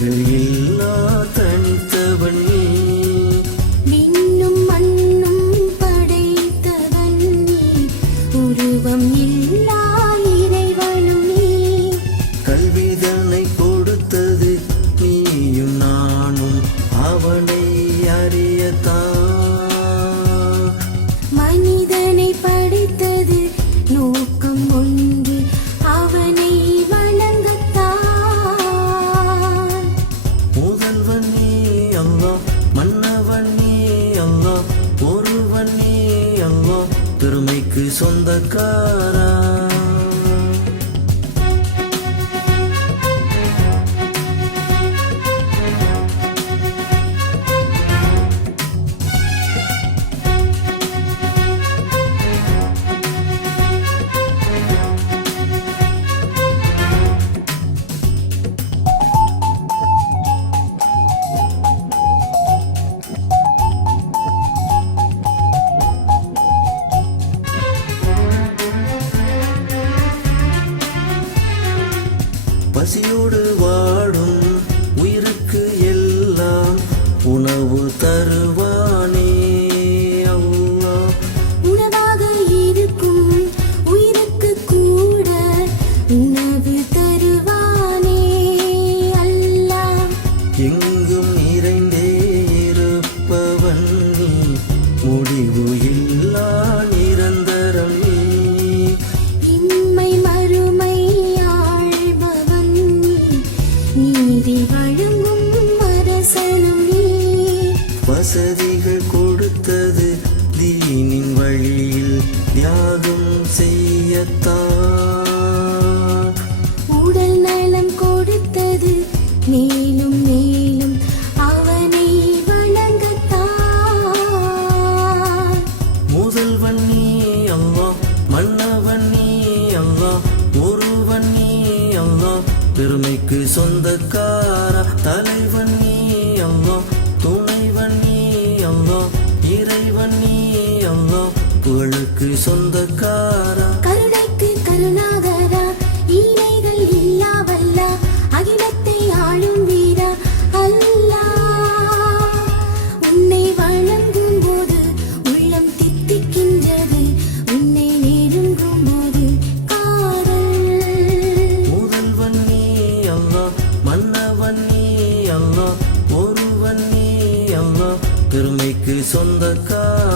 இணைகள் இல்லா தனித்தவன் நீ. விண்ணும் மண்ணும் படைத்தவன் நீ, உருவம் இல்லா இறைவனும் நீ. கல்விதனை கொடுத்தது நீயும் நானும் அவனை அறியத்தான். மனிதனை படைத்தது நோக்கம் ஒன்று, அவனை வணங்கத்தான். முதல்வன் நீ அல்லாஹ், மன்னவன் நீ அல்லாஹ், ஒருவன் நீ அல்லாஹ், பெருமைக்கு சொந்தக்காரா. பசியோடு வாடும் உயிருக்கு எல்லாம் உணவு தருவானே அல்லாஹ். உணவாக இருக்கும் உயிருக்கு கூட உணவு தருவானே அல்லாஹ். எங்கும் நிறைந்தே இருப்பவன் நீ, முடிவு இல்லா நிரந்தரம் நீ. இன்மை மறுமை ஆள்பவன் நீ, நீதி வழங்கும் அரசனும் நீ. வசதிகள் கொடுத்தது தீனின் வழியில் தியாகம் செய்யத்தான். உடல் நலம் கொடுத்தது மேலும் மேலும் அவனை வணங்கத்தான். முதல்வன் நீ அல்லாஹ், மன்னவன் நீ அல்லாஹ், ஒருவன் நீ அல்லாஹ், பெருமைக்கு சொந்தக்காரா. தலைவன் நீ அல்லாஹ், துணைவன் நீ அல்லாஹ், இறைவன் நீ அல்லாஹ், புகழுக்கு சொந்தக்காரா. கருணைக்கு கருணாகரா, ஈனைகள் இல்லா வல்லா, அகிலத்தை ஆளும் வீரா அல்லாஹ். உன்னை வணங்கும் போது உள்ளம் தித்திக்கின்றது, உன்னை நெருங்கும் போது காதல். முதல்வன் நீ அல்லாஹ், மன்னவன் நீ அல்லாஹ், ஒருவன் நீ அல்லாஹ், பெருமைக்கு சொந்தக்காரா.